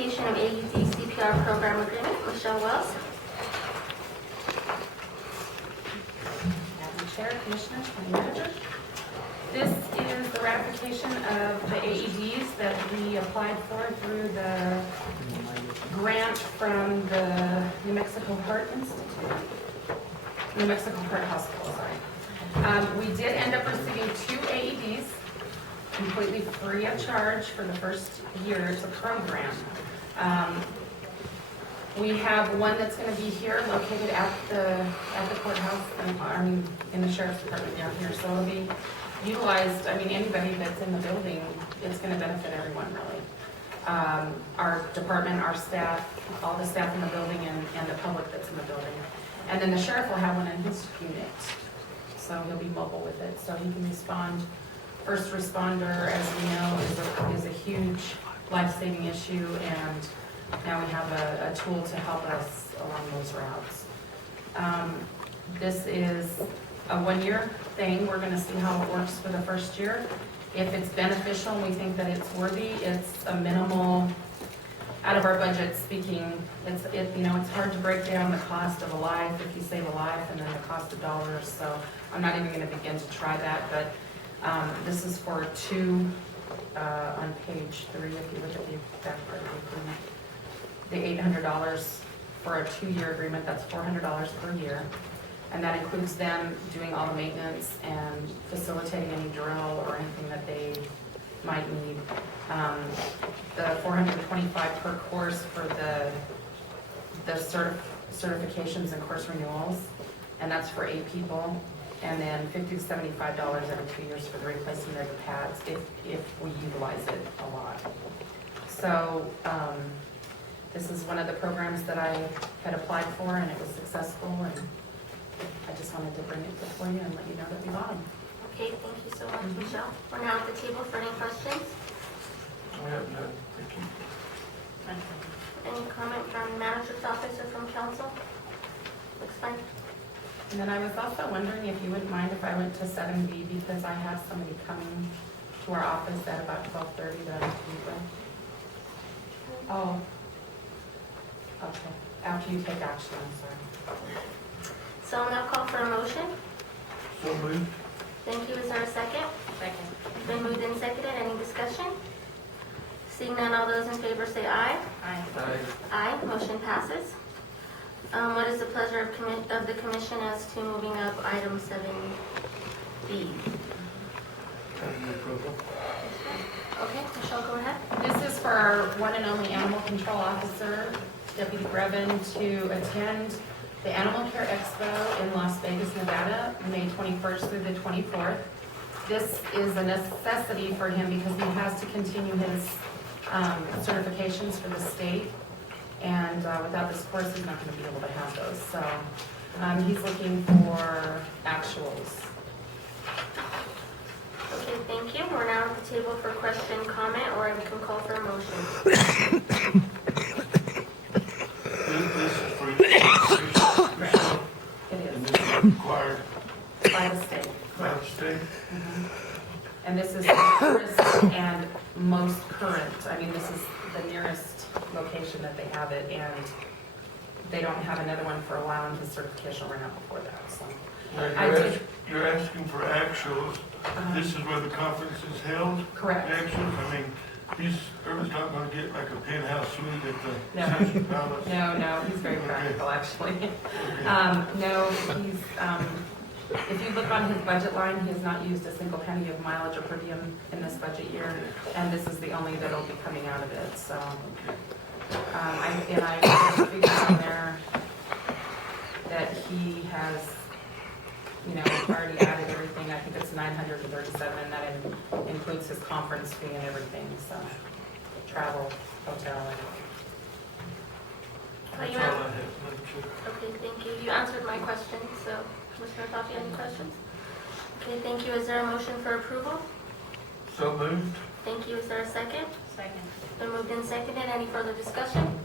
ratification of AED CPR program agreement. Michelle Wells. Madam Chair, Commissioners, County Manager. This is the ratification of the AEDs that we applied for through the grant from the New Mexico Heart Institute. New Mexico Heart Hospital, sorry. We did end up receiving 2 AEDs completely free of charge for the first year. It's a program. We have one that's going to be here, located at the courthouse, and in the sheriff's department down here. So it'll be utilized. I mean, anybody that's in the building, it's going to benefit everyone, really. Our department, our staff, all the staff in the building, and the public that's in the building. And then the sheriff will have one in his unit, so he'll be mobile with it, so he can respond. First responder, as we know, is a huge life-saving issue, and now we have a tool to help us along those routes. This is a 1-year thing. We're going to see how it works for the first year. If it's beneficial and we think that it's worthy, it's a minimal, out of our budget speaking, it's hard to break down the cost of a life if you save a life, and then the cost of dollars. So I'm not even going to begin to try that, but this is for 2 on page 3. If you look at the back part of the agreement, the $800 for a 2-year agreement. That's $400 per year, and that includes them doing all the maintenance and facilitating any drill or anything that they might need. The $425 per course for the certifications and course renewals, and that's for 8 people. And then $50 to $75 every 2 years for the replacement of the pads if we utilize it a lot. So this is one of the programs that I had applied for, and it was successful, and I just wanted to bring it before you and let you know that we got them. Okay, thank you so much, Michelle. We're now at the table for any questions. I have none. Thank you. Any comment from manager's office or from council? Looks fine. And then I was also wondering if you wouldn't mind if I went to 7B, because I have somebody coming to our office at about 12:30 that I need to meet with. Oh. Okay. After you take action, I'm sorry. So I'll now call for a motion. So moved. Thank you. Is there a second? Second. It's been moved and seconded. Any discussion? Seeing none, all those in favor say aye. Aye. Aye. Aye. Motion passes. What is the pleasure of the commission as to moving up item 7B? Approval. Okay, Michelle, go ahead. This is for our one and only animal control officer, Deputy Brevin, to attend the Animal Care Expo in Las Vegas, Nevada, May 21st through the 24th. This is a necessity for him because he has to continue his certifications for the state. And without this course, he's not going to be able to have those. So he's looking for actuals. Okay, thank you. We're now at the table for question, comment, or we can call for a motion. This is free. It And is this is required by the state. by the state. And this is the nearest and most current. I mean, this is the nearest location that they have it, and they don't have another one for a while, and his certification ran out before that. So Now, you're asking for actuals. This is where the conference is held? Correct. Actuals? I mean, everyone's not going to get like a penthouse suite at the No. Caesar Palace. No, he's very practical, actually. No, he's, if you look on his budget line, he has not used a single penny of mileage or per diem in this budget year, and this is the only that'll be coming out of it, so. I figured on there that he has, already added everything. I think it's $937, and that includes his conference fee and everything, so, travel, hotel, That's all I have, Madam Chair. Okay, thank you. You answered my question, so Commissioner Coffey, any questions? Okay, thank you. Is there a motion for approval? So moved. Thank you. Is there a second? Second. Been moved and seconded. Any further discussion?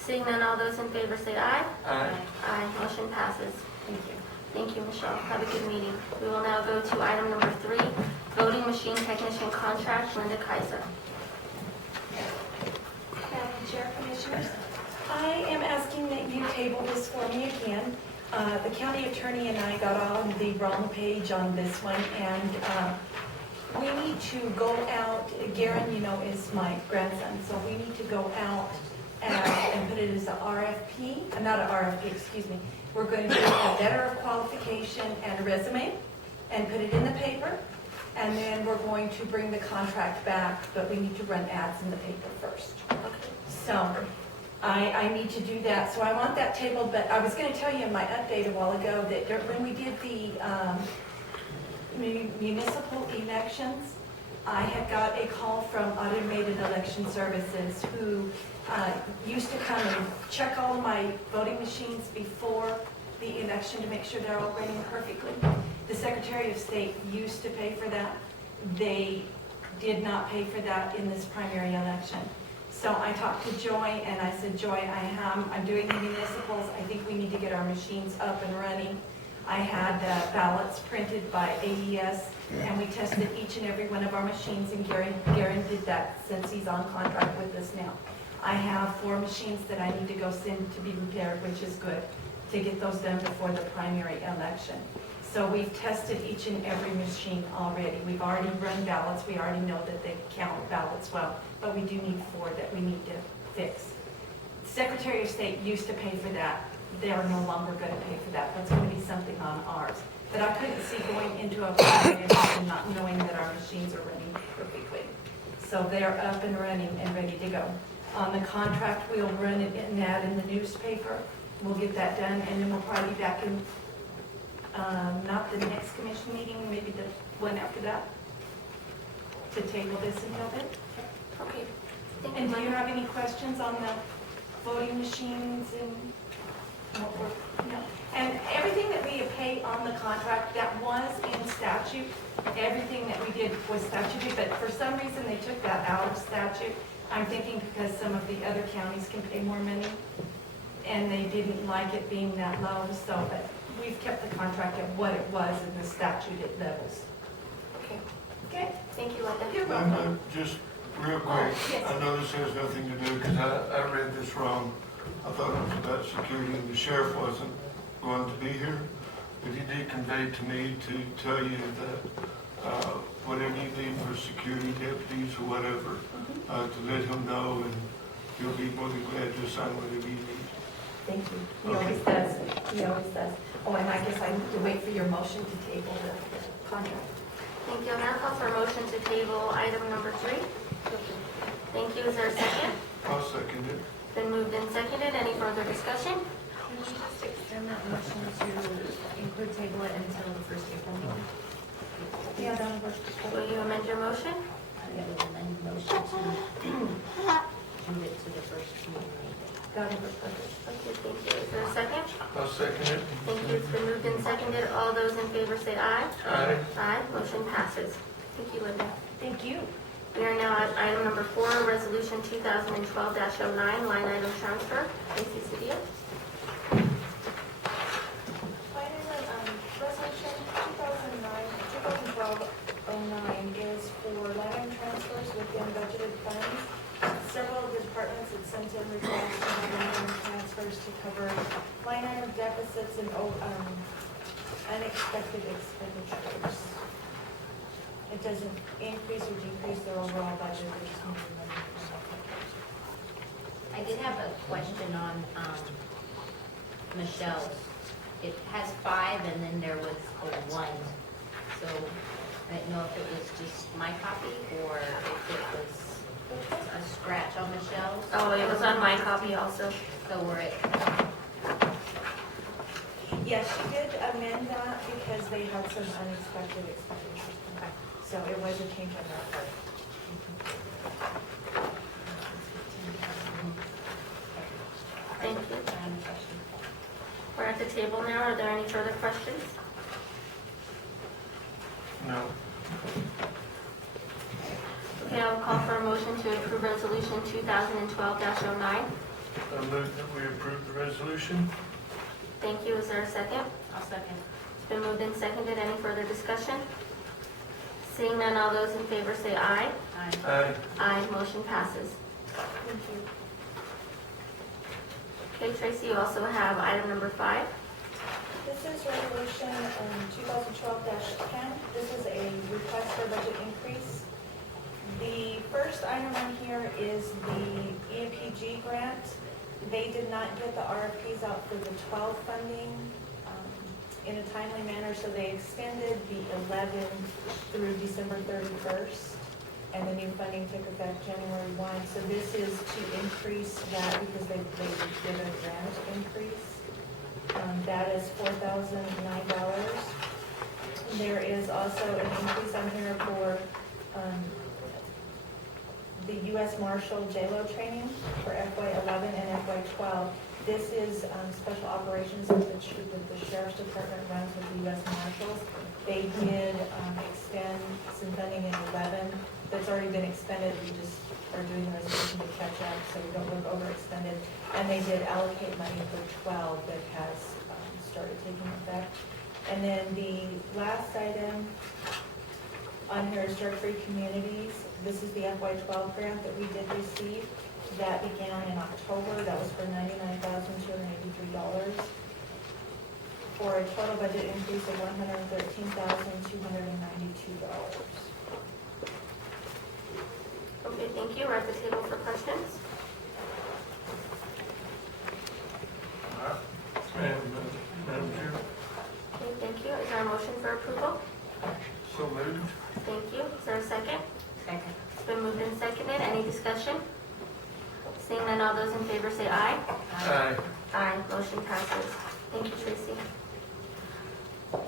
Seeing none, all those in favor say aye. Aye. Aye. Motion passes. Thank you. Thank you, Michelle. Have a good meeting. We will now go to item number 3, voting machine technician contract, Linda Kaiser. Good Chair, Commissioners. I am asking that you table this for me again. The county attorney and I got on the wrong page on this one, and we need to go out, Garen, you know, is my grandson, so we need to go out and put it as an RFP, not an RFP, excuse me. We're going to do a letter of qualification and a resume and put it in the paper. And then we're going to bring the contract back, but we need to run ads in the paper first. So I need to do that. So I want that tabled, but I was going to tell you in my update a while ago that when we did the municipal elections, I had got a call from Automated Election Services who used to come and check all of my voting machines before the election to make sure they're all running perfectly. The Secretary of State used to pay for that. They did not pay for that in this primary election. So I talked to Joy and I said, Joy, I'm doing the municipals. I think we need to get our machines up and running. I had ballots printed by AES and we tested each and every one of our machines, and Garen did that since he's on contract with us now. I have 4 machines that I need to go send to be repaired, which is good, to get those done before the primary election. So we've tested each and every machine already. We've already run ballots. We already know that they count ballots well, but we do need 4 that we need to fix. Secretary of State used to pay for that. They are no longer going to pay for that. That's going to be something on ours. But I couldn't see going into a primary election not knowing that our machines are running perfectly. So they're up and running and ready to go. On the contract, we'll run it an ad in the newspaper. We'll get that done, and then we'll probably be back in not the next commission meeting, maybe the one after that, to table this until then. Okay. Thank And you, do you Linda. have any questions on the voting machines and what we're, no? And everything that we pay on the contract, that was in statute. Everything that we did was statute, but for some reason they took that out of statute. I'm thinking because some of the other counties can pay more money, and they didn't like it being that low, so, but we've kept the contract at what it was in the statute at levels. Okay. Okay? Thank you, Linda. You're I'm welcome. just real quick, Yes. I know this has nothing to do, because I read this wrong. I thought it was about security, and the sheriff wasn't going to be here, but he did convey to me to tell you that whatever you need for security deputies or whatever, to let him know, and he'll be more than glad to assign whatever you need. Thank you. He Okay. always does. He always does. Oh, and I guess I need to wait for your motion to table the contract. Thank you. I'm going to call for a motion to table item number 3. Thank you. Is there a second? I'll second it. Been moved and seconded. Any further discussion? Can we just extend that motion to include table it until the first April meeting? Yeah, that works. Will you amend your motion? I will amend the motion to move it to the first meeting. That works perfect. Okay, thank you. Is there a second? I'll second it. Thank you. It's been moved and seconded. All those in favor say aye. Aye. Aye. Motion passes. Thank you, Linda. Thank you. We are now at item number 4, Resolution 2012-09, line item transfer. Casey Cedillo. Resolution 2012-09 is for line item transfers within budgeted funds. Several of the departments had sent in requests for line item transfers to cover line item deficits and unexpected expenditures. It doesn't increase or decrease their overall budget. They just move the money from the budget. I did have a question on Michelle's. It has 5 and then there was a 1. So I didn't know if it was just my copy or if it was a scratch on Michelle's. Oh, it was on my copy also. So we're at, Yeah, she did amend that because they had some unexpected expenditures. So it was a change on that part. Thank you. We're at the table now. Are there any further questions? No. Okay, I will call for a motion to approve Resolution 2012-09. I move that we approve the resolution. Thank you. Is there a second? I'll second. It's been moved and seconded. Any further discussion? Seeing none, all those in favor say aye. Aye. Aye. Aye. Motion passes. Thank you. Okay, Tracy, you also have item number 5. This is resolution 2012-10. This is a request for budget increase. The first item on here is the EAPG grant. They did not get the RFPs out for the 12 funding in a timely manner, so they extended the 11 through December 31st, and the new funding took effect January 1. So this is to increase that because they did a grant increase. That is $4,009. There is also an increase on here for the U.S. Marshal JLO training for FY11 and FY12. This is special operations that the Sheriff's Department runs with the U.S. Marshals. They did extend some funding in 11 that's already been expended. We just are doing the resolution to catch up so we don't look overextended. And they did allocate money for 12 that has started taking effect. And then the last item on here is Drug-Free Communities. This is the FY12 grant that we did receive. That began in October. That was for $99,283 for a total budget increase of $113,292. Okay, thank you. We're at the table for questions. Madam Chair, Okay, thank you. Is there a motion for approval? so moved. Thank you. Is there a second? Second. It's been moved and seconded. Any discussion? Seeing none, all those in favor say aye. Aye. Aye. Motion passes. Thank you, Tracy.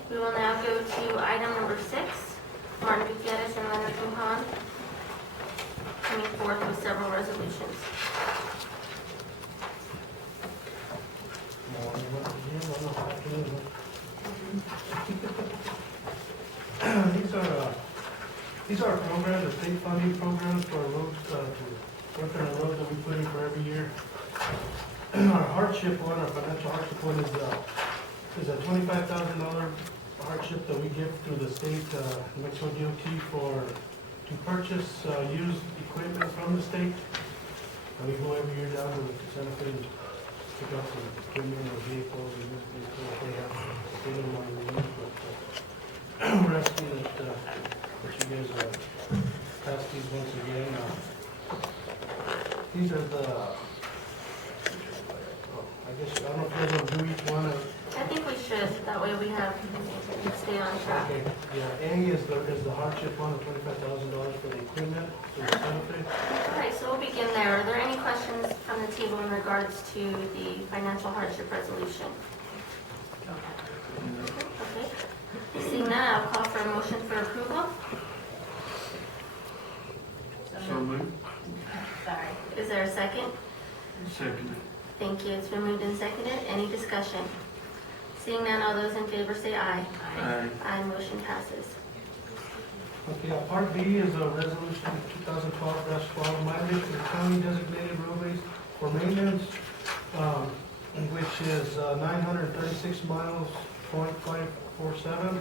We will now go to item number 6. Martin Gutierrez and Leonard Lujan coming forth with several resolutions. These are programs, the state funding programs for roads, to work on the roads that we put in for every year. Our hardship one, our financial hardship one is a $25,000 hardship that we give through the state, New Mexico DOT to purchase used equipment from the state. And we go every year down to Santa Fe and pick up some equipment or vehicles and used vehicles they have. They don't want to use, but we're asking that you guys pass these once again. These are the, I guess, I don't know if you guys want to do each one. I think we should. That way we stay on track. Okay, yeah, A is the hardship one, the $25,000 for the equipment, for the Santa Fe. All right, so we'll begin there. Are there any questions from the table in regards to the financial hardship resolution? Okay. Seeing none, I'll call for a motion for approval. So moved. Sorry. Is there a second? Seconded. Thank you. It's been moved and seconded. Any discussion? Seeing none, all those in favor say aye. Aye. Aye, motion passes. Okay, Part B is a resolution 2012-12 mileage for the county designated roadways for maintenance, which is 936 miles, .547,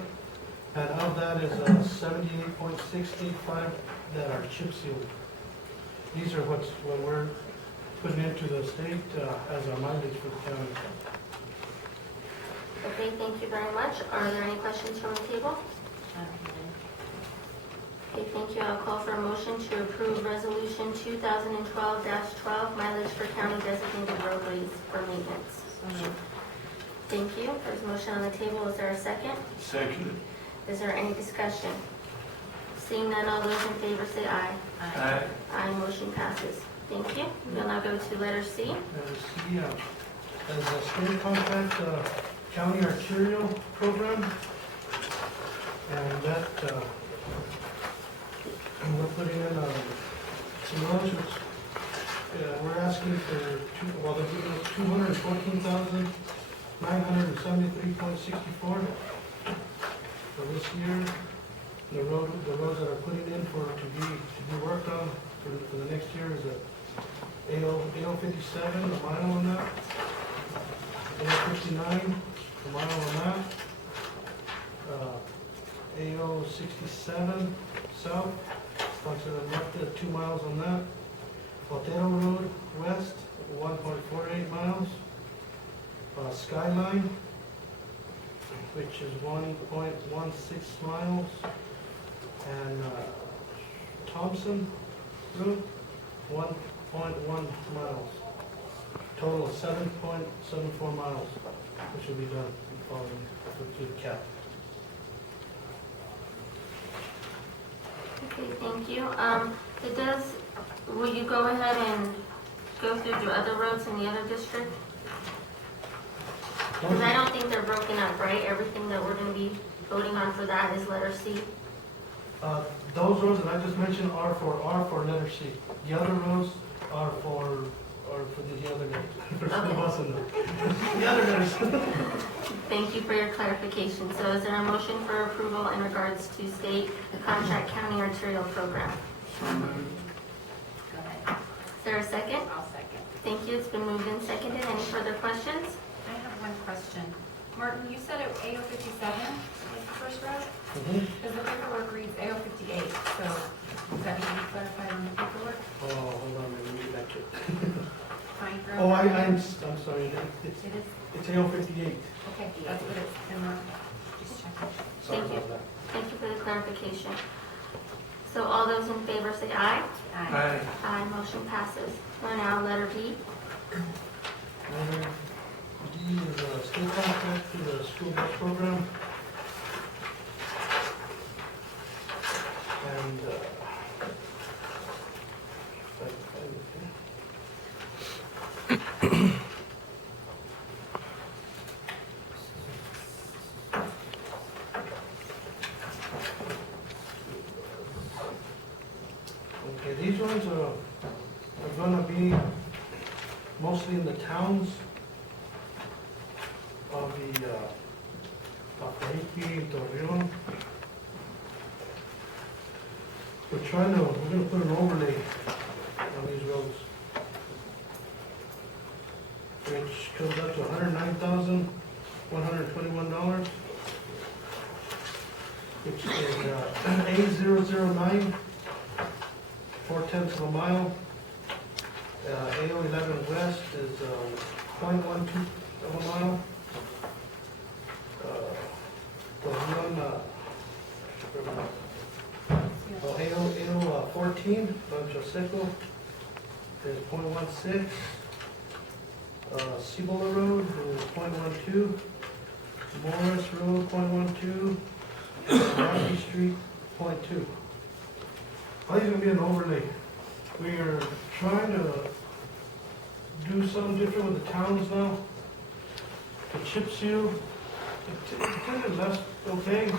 and of that is 78.685 that are chip sealed. These are what we're putting into the state as our mileage for the county. Okay, thank you very much. Are there any questions from the table? Okay, thank you. I'll call for a motion to approve Resolution 2012-12, mileage for county designated roadways for maintenance. Thank you. There's a motion on the table. Is there a second? Seconded. Is there any discussion? Seeing none, all those in favor say aye. Aye. Aye, motion passes. Thank you. We'll now go to letter C. C, as a state contract, county arterial program, and that we're putting in some roads which we're asking for they're giving us $214,973.64 for this year. The roads that are putting in to be worked on for the next year is AO 57, a mile on that. AO 59, a mile on that. AO 67 south, starts to the left at 2 miles on that. Otero Road west, 1.48 miles. Skyline, which is 1.16 miles, and Thompson Road, 1.1 miles. Total of 7.74 miles, which will be done following to the cap. Okay, thank you. Will you go ahead and go through the other roads in the other district? Because I don't think they're broken up, right? Everything that we're gonna be voting on for that is letter C. Those roads that I just mentioned are for letter C. The other roads are for the other letters. The other letters. Thank you for your clarification. So is there a motion for approval in regards to state contract county arterial program? So moved. Go ahead. Is there a second? I'll second. Thank you. It's been moved and seconded. Any further questions? I have one question. Martin, you said it AO 57 was the first road? Because the paperwork reads AO 58, so is that going to be clarified on the paperwork? Oh, hold on, let me get back to it. Pine Grove? Oh, I'm sorry, it's It is? it's AO 58. Okay, that's what it's been marked. Just checking. Sorry Thank you. about that. Thank you for the clarification. So all those in favor say aye. Aye. Aye, motion passes. We're now letter B. Letter D is a state contract to the school bus program. And, okay, these ones are gonna be mostly in the towns of the, Pacaiki, Torreon. We're gonna put an overlay on these roads, which comes up to $109,121, which is, A009, 4/10 of a mile. AO 11 West is, 0.12 of a mile. AO 14, Rancho Seco, is 0.16. Cibola Road is 0.12. Morris Road, 0.12. Rocky Street, 0.2. All these are gonna be an overlay. We are trying to do something different with the towns now. The chip seal, it kind of left okay,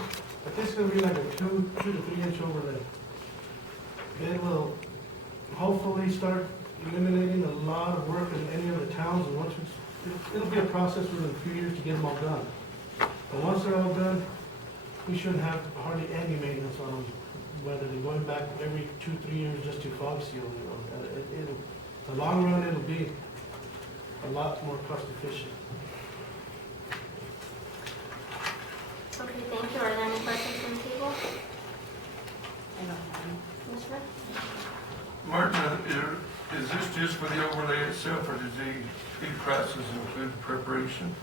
but this is gonna be like a 2 to 3 inch overlay. It will hopefully start eliminating a lot of work in any of the towns, and once it'll be a process within a few years to get them all done. But once they're all done, we shouldn't have hardly any maintenance on them, whether they're going back every 2-3 years just to fog seal, you know. The long run, it'll be a lot more cost efficient. Okay, thank you. Are there any questions from the table? I don't have any. Commissioner? Martin, is this just for the overlay itself, or does these prices include preparation?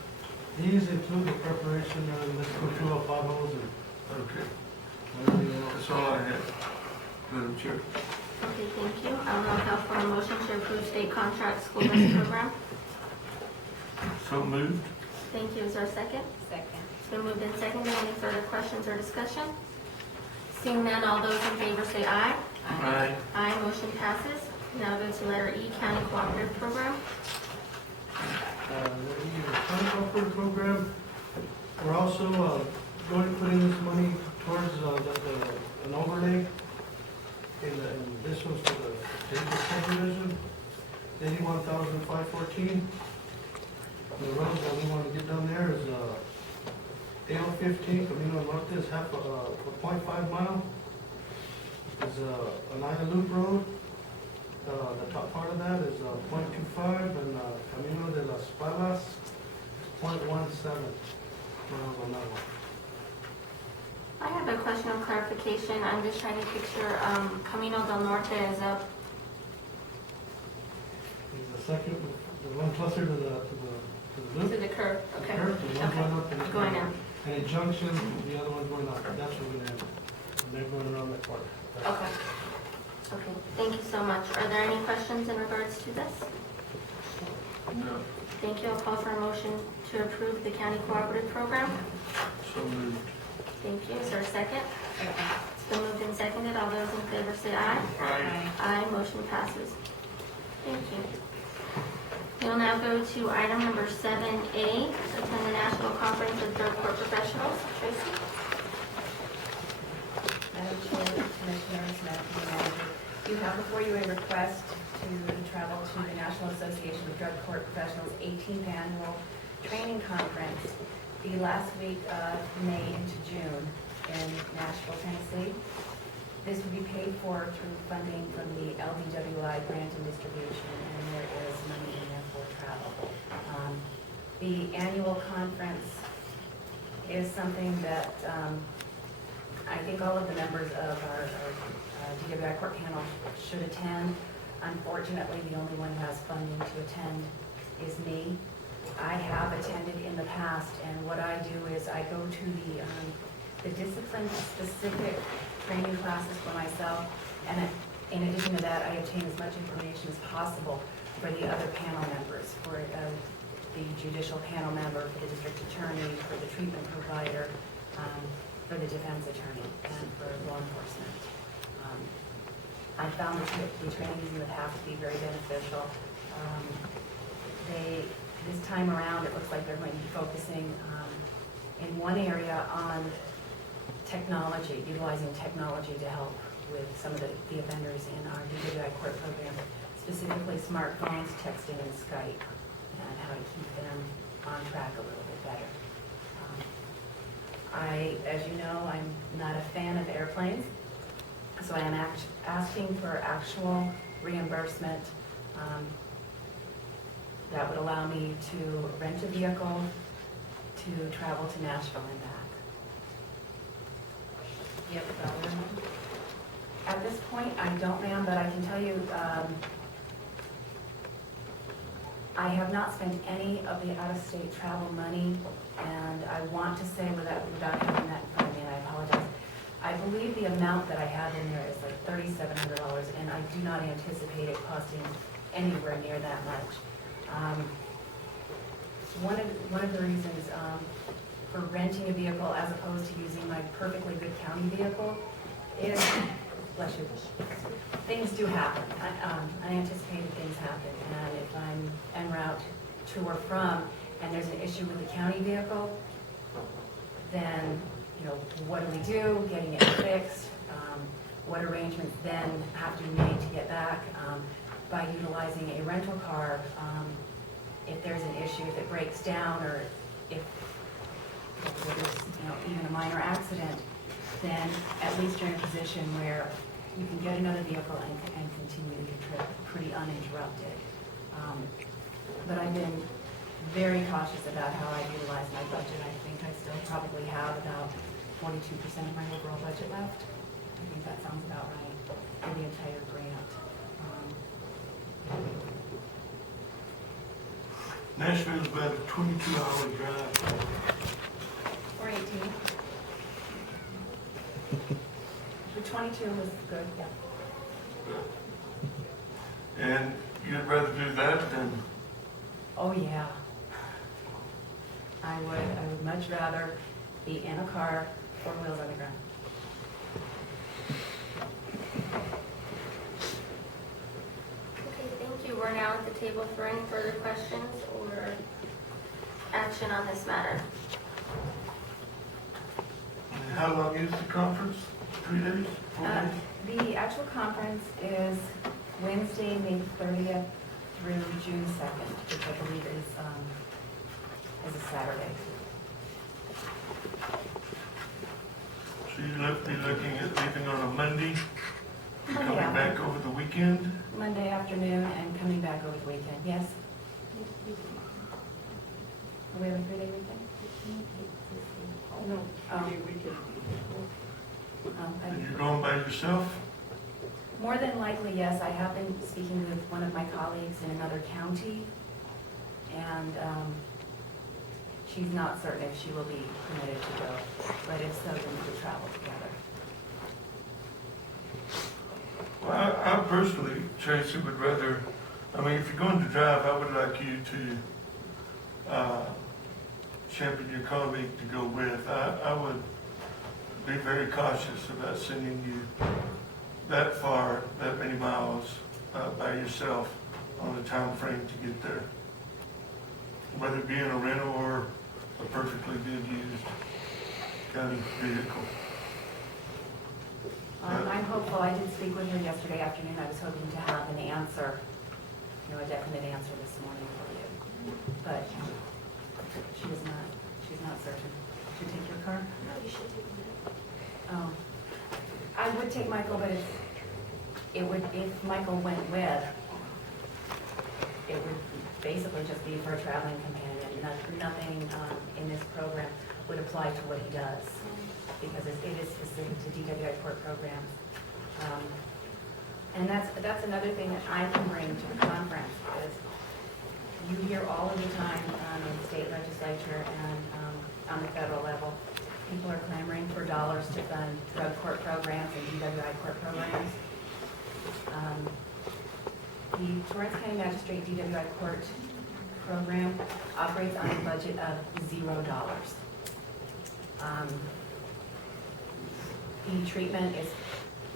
These include the preparation of the control of potholes and Okay, everything else. that's all I had, Madam Chair. Okay, thank you. I'll now call for a motion to approve state contract school bus program. So moved. Thank you. Is there a second? Second. It's been moved and seconded. Any further questions or discussion? Seeing none, all those in favor say aye. Aye. Aye, motion passes. Now go to letter E, county cooperative program. The county cooperative program, we're also going to put in this money towards an overlay. In this one's for the Davis subdivision, 81,514. The roads that we want to get done there is AO 15, Camino Norte is half a 0.5 mile. Is Anaya Loop Road. The top part of that is 0.25, and Camino de las Palas is 0.17 miles on that one. I have a question of clarification. I'm just trying to picture, Camino del Norte is up. Is the second, the one closer to the the loop. To the curb, The okay. curb, the one Okay. going up and it's Going out. And a junction, the other one going up, that's where we're gonna end. And they're going around that corner. Okay. Okay, thank you so much. Are there any questions in regards to this? No, Thank you. I'll call for a motion to approve the county cooperative program. so moved. Thank you. Is there a second? It's been moved and seconded. All those in favor say aye. Aye. Aye, motion passes. Thank you. We'll now go to item number 7A, attend the National Conference of Drug Court Professionals. Tracy? Madam Chair, Commissioners, Madam Manager, you have before you a request to travel to the National Association of Drug Court Professionals 18th Annual Training Conference the last week of May into June in Nashville, Tennessee. This will be paid for through funding from the LDWI grant and distribution, and there is money in there for travel. The annual conference is something that I think all of the members of our DWI court panel should attend. Unfortunately, the only one who has funding to attend is me. I have attended in the past, and what I do is I go to the discipline-specific training classes for myself, and in addition to that, I obtain as much information as possible for the other panel members, for the judicial panel member, for the district attorney, for the treatment provider, for the defense attorney, and for law enforcement. I found the trainings in the past to be very beneficial. This time around, it looks like they're going to be focusing in one area on technology, utilizing technology to help with some of the offenders in our DWI court program, specifically smartphones, texting, and Skype, and how to keep them on track a little bit better. As you know, I'm not a fan of airplanes, so I am asking for actual reimbursement that would allow me to rent a vehicle to travel to Nashville and back. You have a dollar amount? At this point, I don't, ma'am, but I can tell you, I have not spent any of the out-of-state travel money, and I want to say without having that in front of me, and I apologize, I believe the amount that I have in there is like $3,700, and I do not anticipate it costing anywhere near that much. One of the reasons for renting a vehicle as opposed to using my perfectly good county vehicle is, bless you, things do happen. Unanticipated things happen, and if I'm en route to or from, and there's an issue with the county vehicle, then, what do we do? Getting it fixed, what arrangements then have to be made to get back? By utilizing a rental car, if there's an issue, if it breaks down, or if there's, even a minor accident, then at least you're in a position where you can get another vehicle and continue your trip pretty uninterrupted. But I've been very cautious about how I utilize my budget. I think I still probably have about 42% of my overall budget left. I think that sounds about right for the entire grant. Nashville's about a 22-hour drive. Or 18. The 22 was good, yeah. And you'd rather do that than, Oh, yeah. I would much rather be in a car, 4 wheels on the ground. Okay, thank you. We're now at the table for any further questions or action on this matter. and how long is the conference? 3 days? 4 days? The actual conference is Wednesday, May 30th through June 2nd, which I believe is a Saturday. So you'll be looking at leaving on a Monday, and Oh, coming yeah. back over the weekend? Monday afternoon and coming back over the weekend, yes? Are we having a 3-day weekend? No, Oh. weekend. And you're going by yourself? More than likely, yes. I have been speaking with one of my colleagues in another county, and she's not certain if she will be permitted to go, but if so, then we would travel together. Well, I personally, Tracy, would rather, I mean, if you're going to drive, I would like you to champion your colleague to go with. I would be very cautious about sending you that far, that many miles by yourself on a time frame to get there. Whether it be in a rental or a perfectly good used county vehicle. I'm hopeful. I did speak with her yesterday afternoon. I was hoping to have an answer, a definite answer this morning for you. But she's not certain. Should we take your car? No, you should do that. Oh. I would take Michael, but if Michael went with, it would basically just be for a traveling companion. Nothing in this program would apply to what he does, because it is specific to DWI court programs. And that's another thing that I can bring to the conference, is you hear all of the time in the state legislature and on the federal level, people are clamoring for dollars to fund drug court programs and DWI court programs. The Torrance County Magistrate DWI court program operates on a budget of $0. The treatment is,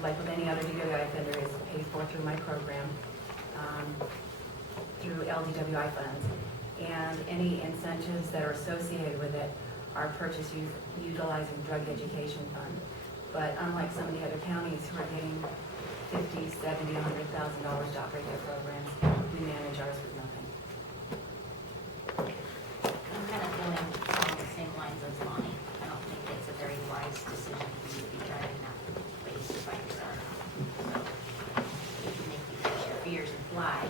like with any other DWI offender, is paid for through my program, through LDWI funds. And any incentives that are associated with it are purchased utilizing drug education fund. But unlike some of the other counties who are getting $50,000, $70,000, $100,000 to operate their programs, we manage ours with nothing. I'm kind of going along the same lines as Lonnie. I don't think it's a very wise decision for you to be driving that place by yourself. So, you can make you face your fears and fly,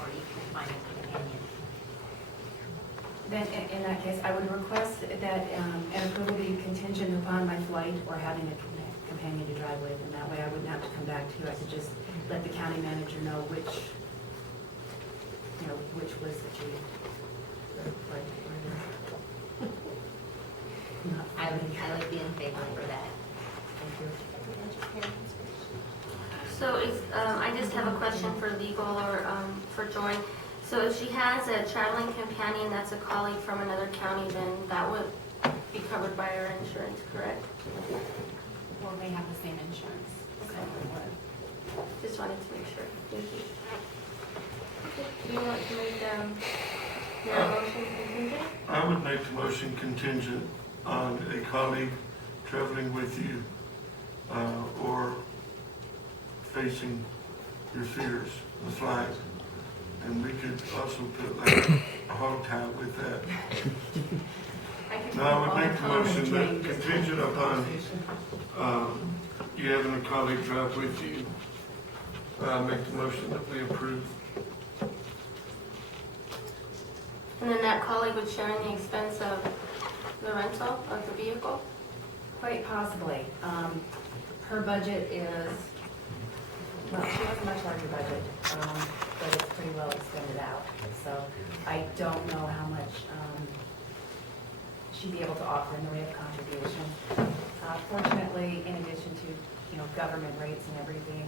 or you can find a companion. Then, in that case, I would request that an approval be contingent upon my flight or having a companion to drive with, and that way I wouldn't have to come back to you. I could just let the county manager know which was achieved. I would be in favor for that. Thank you. So I just have a question for legal or for Joy. So if she has a traveling companion that's a colleague from another county, then that would be covered by our insurance, correct? Or may have the same insurance. Just wanted to make sure. Thank you. Do you want to make your motion contingent? I would make the motion contingent on a colleague traveling with you or facing your fears, the flight. And we could also put like a hog tie with that. No, I would make the motion that contingent upon you having a colleague drive with you. I make the motion that we approve. And then that colleague would share in the expense of the rental of the vehicle? Quite possibly. Her budget is, well, she has a much larger budget, but it's pretty well extended out. So I don't know how much she'd be able to offer in the way of contribution. Fortunately, in addition to, government rates and everything,